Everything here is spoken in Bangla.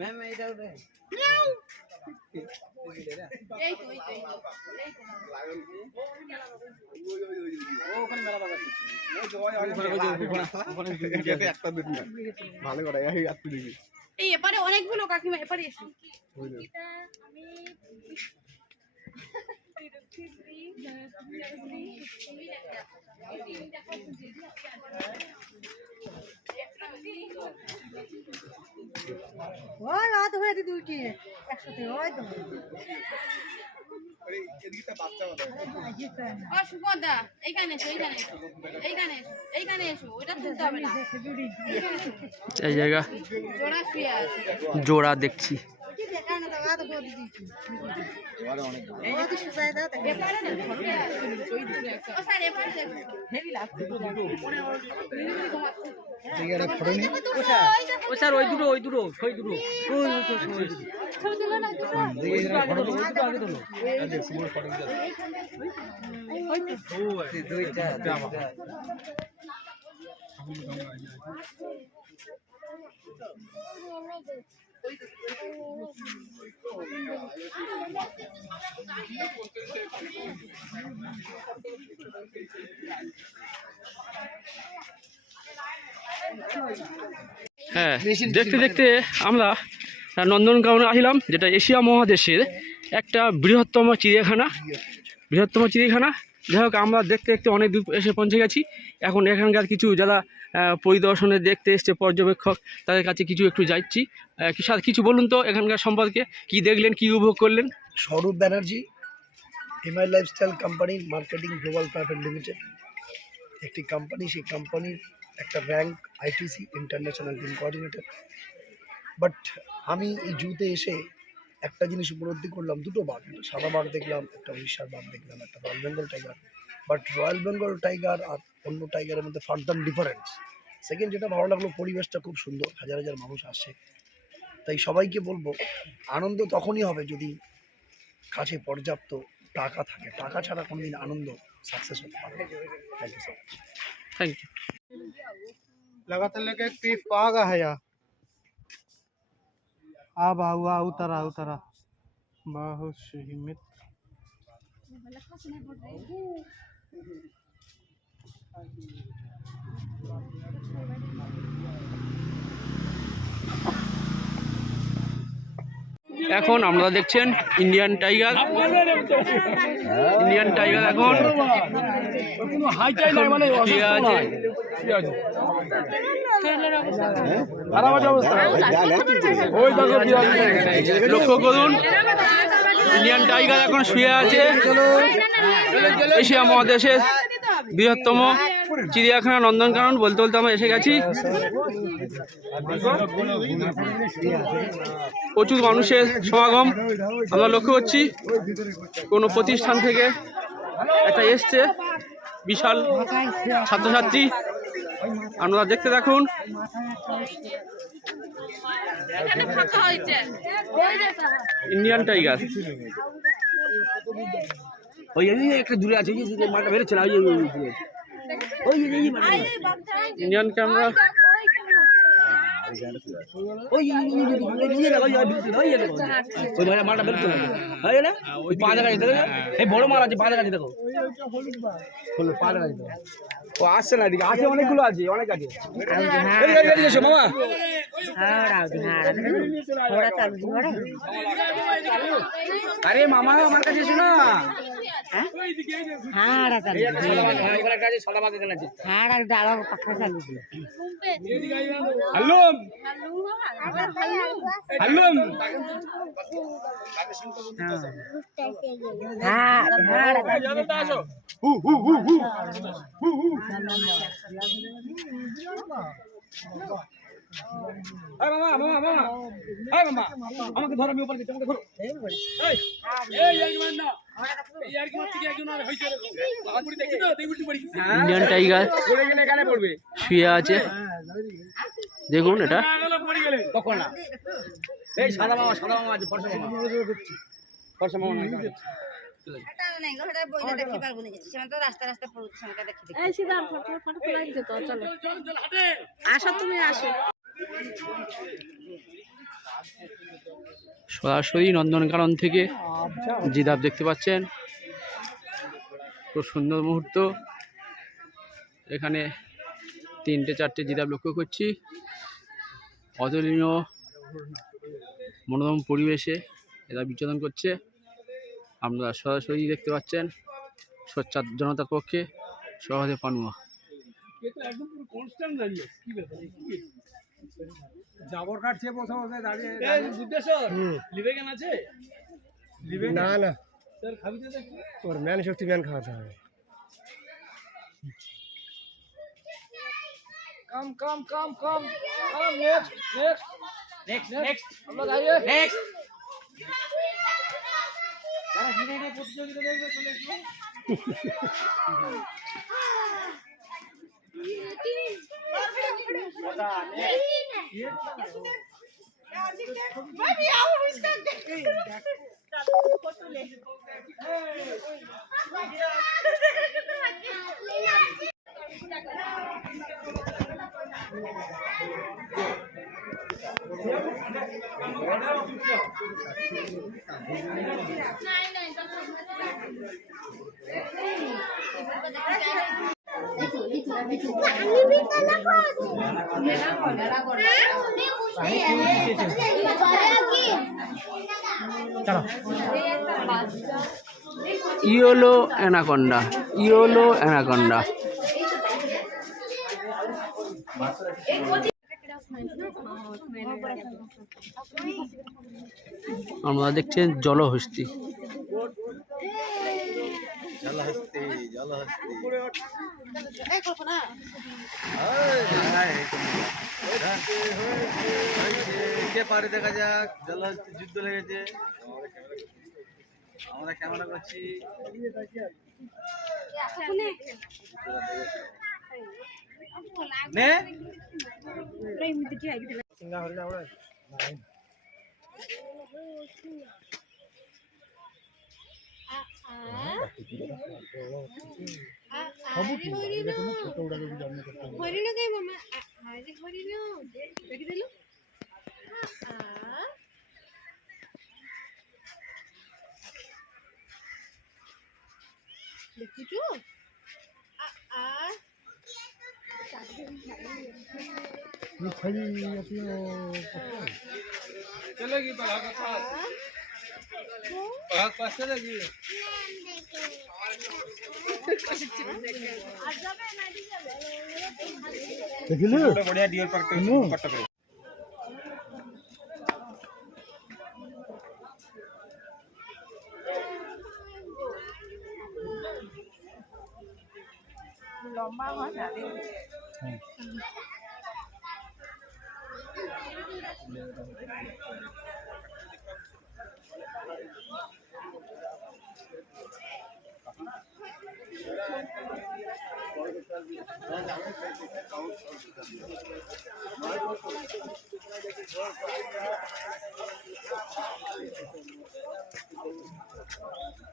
ম্যাম এইটা বাজার ভালো করে এই এপারে অনেকগুলো কাকিমা এপারে এসো। ওই রাত হয়েছে দুইটি একসাথে ওই তো এইখানে এসো এইখানে এসো এইখানে এসো এইখানে এসো ওইটা তুলতে হবে না। এই জায়গা। জোড়া শুয়ে আছে। জোড়া দেখছি। ও স্যার ওই দুটো ওই দুটো ওই দুটো দুইটা হ্যাঁ দেখতে দেখতে আমরা নন্দনকাননে আসলাম যেটা এশিয়া মহাদেশের একটা বৃহত্তম চিড়িয়াখানা। বৃহত্তম চিড়িয়াখানা। যাই হোক আমরা দেখতে দেখতে অনেক দূর এসে পৌঁছে গেছি। এখন এখানকার কিছু যারা পরিদর্শনে দেখতে এসছে পর্যবেক্ষক, তাদের কাছে কিছু একটু যাচ্ছি। কিছু বলুন তো এখানকার সম্পর্কে, কি দেখলেন, কি উপভোগ করলেন? Swarup Banerjee MI lifestyle company marketing global private limited একটি কোম্পানি সেই কোম্পানির একটা rank ITC international team coordinator but আমি এই জুতে এসে একটা জিনিস উপলব্ধি করলাম, দুটো বাঘ। একটা সাদা বাঘ দেখলাম, একটা উড়িষ্যার বাঘ দেখলাম, একটা royal Bengal tiger but royal Bengal tiger আর অন্য টাইগারের মধ্যে ফার্দাম ডিফারেন্স সেকেন্ড যেটা ভালো লাগলো পরিবেশটা খুব সুন্দর হাজার হাজার মানুষ আসছে তাই সবাইকে বলবো আনন্দ তখনই হবে যদি কাছে পর্যাপ্ত টাকা থাকে টাকা ছাড়া কোনোদিন আনন্দ সাকসেস হতে পারে thank you so much thank you लगातार लेके एक पीस पागा है या अब हुआ उतरा उतरा बहुत सही मित्र এখন আমরা দেখছেন ইন্ডিয়ান টাইগার ইন্ডিয়ান টাইগার এখন। লক্ষ্য করুন। ইন্ডিয়ান টাইগার এখন শুয়ে আছে। এশিয়া মহাদেশের বৃহত্তম চিড়িয়াখানা নন্দনকানন বলতে বলতে আমরা এসে গেছি। প্রচুর মানুষের সমাগম, আমরা লক্ষ্য করছি, কোনো প্রতিষ্ঠান থেকে একটা এসছে, বিশাল ছাত্রছাত্রী। আপনারা দেখতে দেখুন এখানে ফাঁকা হয়েছে। Indian tiger. ওই একটা দূরে আছে মাঠটা বেরোচ্ছে না, ওই ইন্ডিয়ান ক্যামেরা। ওই ওই এই বড় আছে দেখা ও আসছে না আছে অনেকগুলো আছে, অনেক আছে। মামা। আরে মামা আমার কাছে এসো না হাড় হ্যাঁ, আছে। হাড় ডালা পাখা চালু হ্যালো হাড় হাড় এই মামা মামা মামা। এই মামা আমাকে ধরো আমি উপরে দিচ্ছি আমাকে ধরো। এই এই ইয়ার কি মান না। এই ইয়ার কি মারতে কি একজন আর হইছে দেখছি তো পড়ি ইন্ডিয়ান টাইগার পড়ে গেলে এখানে পড়বে। শুয়ে আছে। দেখুন এটা। পড়ে গেলে। তখন না। এই সাদা মামা সাদা মামা আছে ফর্সা মামা। ফর্সা মামা নাই রাস্তা রাস্তা পড়ছে দেখি আসো তুমি আসো। সরাসরি নন্দনকানন থেকে জিদাব দেখতে পাচ্ছেন। খুব সুন্দর মুহূর্ত। এখানে তিনটে, চারটে জিরাফ লক্ষ্য করছি। অতুলনীয় মনোরম পরিবেশে এরা বিচরণ করছে। আপনারা সরাসরি দেখতে পাচ্ছেন সোচ্চার জনতার পক্ষে সহজে পানুয়া। জাবর কাটছে বসে বসে দাঁড়িয়ে বুদ্ধেশ্বর লিভে কেন আছে লিভে না না স্যার খাবি তো ওর ম্যান শক্তি ম্যান খাওয়াতে হবে come come come come come next next next next আমরা যাইয়ে নেক্সট যারা হিরে হিরে প্রতিযোগিতা দেখবে চলে আসবে এসো ইয়োলো অ্যানাকন্ডা ইয়োলো অ্যানাকন্ডা। আমরা দেখছেন জলহস্তি। কে পারে দেখা যাক জলহস্তি যুদ্ধ লেগেছে আমরা ক্যামেরা করছি হরিণ ସବୁ ଛୋଟ ହରିଣ କାଇଁ ମାମା ଆରେ ହରିଣ ଦେଖିଦେଲୁ ଦେଖୁଛୁ ଛେଳି चलेगी बाघ पास बाघ দেখিলে বড়িয়া ডিয়ার পার্কে কট্টা করে লম্বা হয় না Thank you.